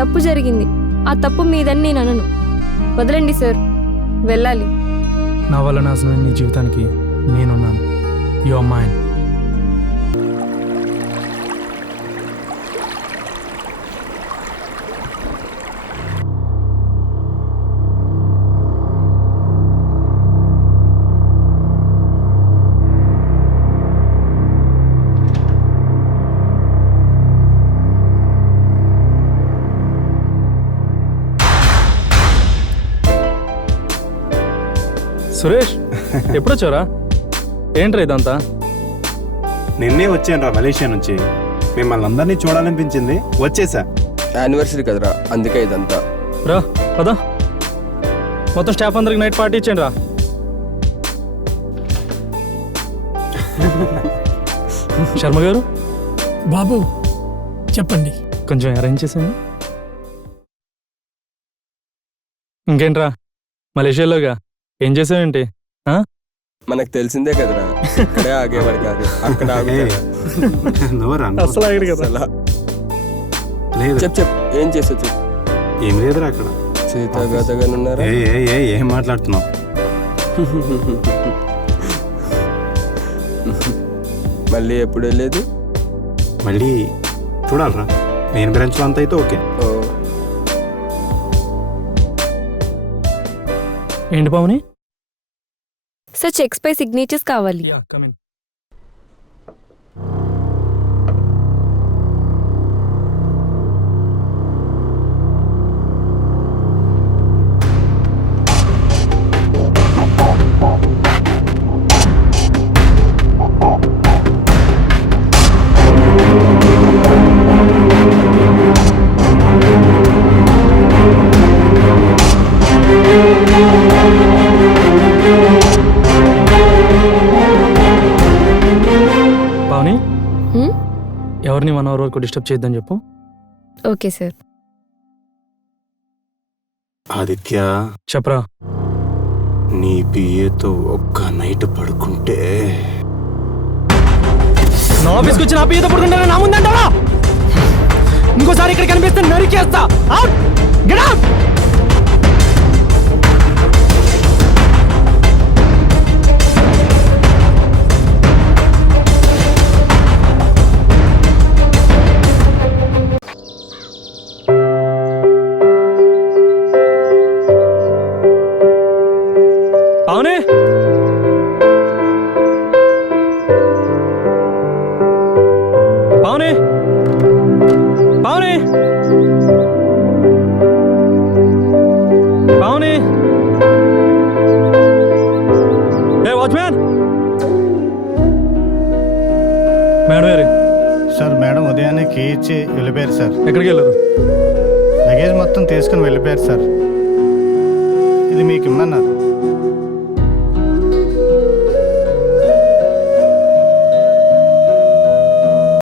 తప్పు జరిగింది. ఆ తప్పు మీదని నేను అనను. వదలండి సార్, వెళ్ళాలి. నా వల్ల నాశనమైన నీ జీవితానికి నేనున్నాను. You are mine. సురేష్, ఎప్పుడొచ్చారా? ఏంట్రా ఇదంతా? నిన్నే వచ్చాను రా మలేషియా నుంచి. మిమ్మల్ని అందరినీ చూడాలనిపించింది, వచ్చేసా. యానివర్సరీ కదరా, అందుకే ఇదంతా. రా పదా, మొత్తం స్టాఫ్ అందరికి నైట్ పార్టీ ఇచ్చాను రా. శర్మ గారు, బాబు చెప్పండి. కొంచెం అరేంజ్ చేసాను. ఇంకేంట్రా, మలేషియాలోగా ఏం చేసావేంటి? మనకు తెలిసిందే కదరా, ఇక్కడే ఆగేవాడు కాదు, అక్కడ అసలు ఆగడు కదా. లేదు చెప్పు ఏం చేసావు చెప్పు. ఏం లేదురా అక్కడ. సీతాగాతగానున్నారా? ఏం మాట్లాడుతున్నావు? మళ్ళీ ఎప్పుడు వెళ్ళేది? మళ్ళీ చూడాలరా. మెయిన్ బ్రాంచ్లో అంత అయితే ఓకే. ఓ, ఏంటి పావని? సార్, చెక్స్ పై సిగ్నేచర్స్ కావాలి. Yeah, come in. పావని, ఎవరిని 1 అవర్ వరకు డిస్టర్బ్ చేయొద్దని చెప్పు. Okay sir. ఆదిత్య, చెప్పరా. నీ పిఏతో ఒక్క నైట్ పడుకుంటే నా ఆఫీస్కి వచ్చి నా పీత పడుకుంటారా? నా ముందంటావా? ఇంకోసారి ఇక్కడ కనిపిస్తే నరికేస్తా. Out, get out. Pavani, Pavani, Pavani, Pavani. ఏ వాచ్మ్యాన్, మేడం గారి. సార్, మేడం ఉదయాన్నే కీ ఇచ్చి వెళ్ళిపోయారు సార్. ఎక్కడికి వెళ్ళారు? లగేజ్ మొత్తం తీసుకుని వెళ్ళిపోయారు సార్. ఇది మీకు ఇమ్మన్నారు.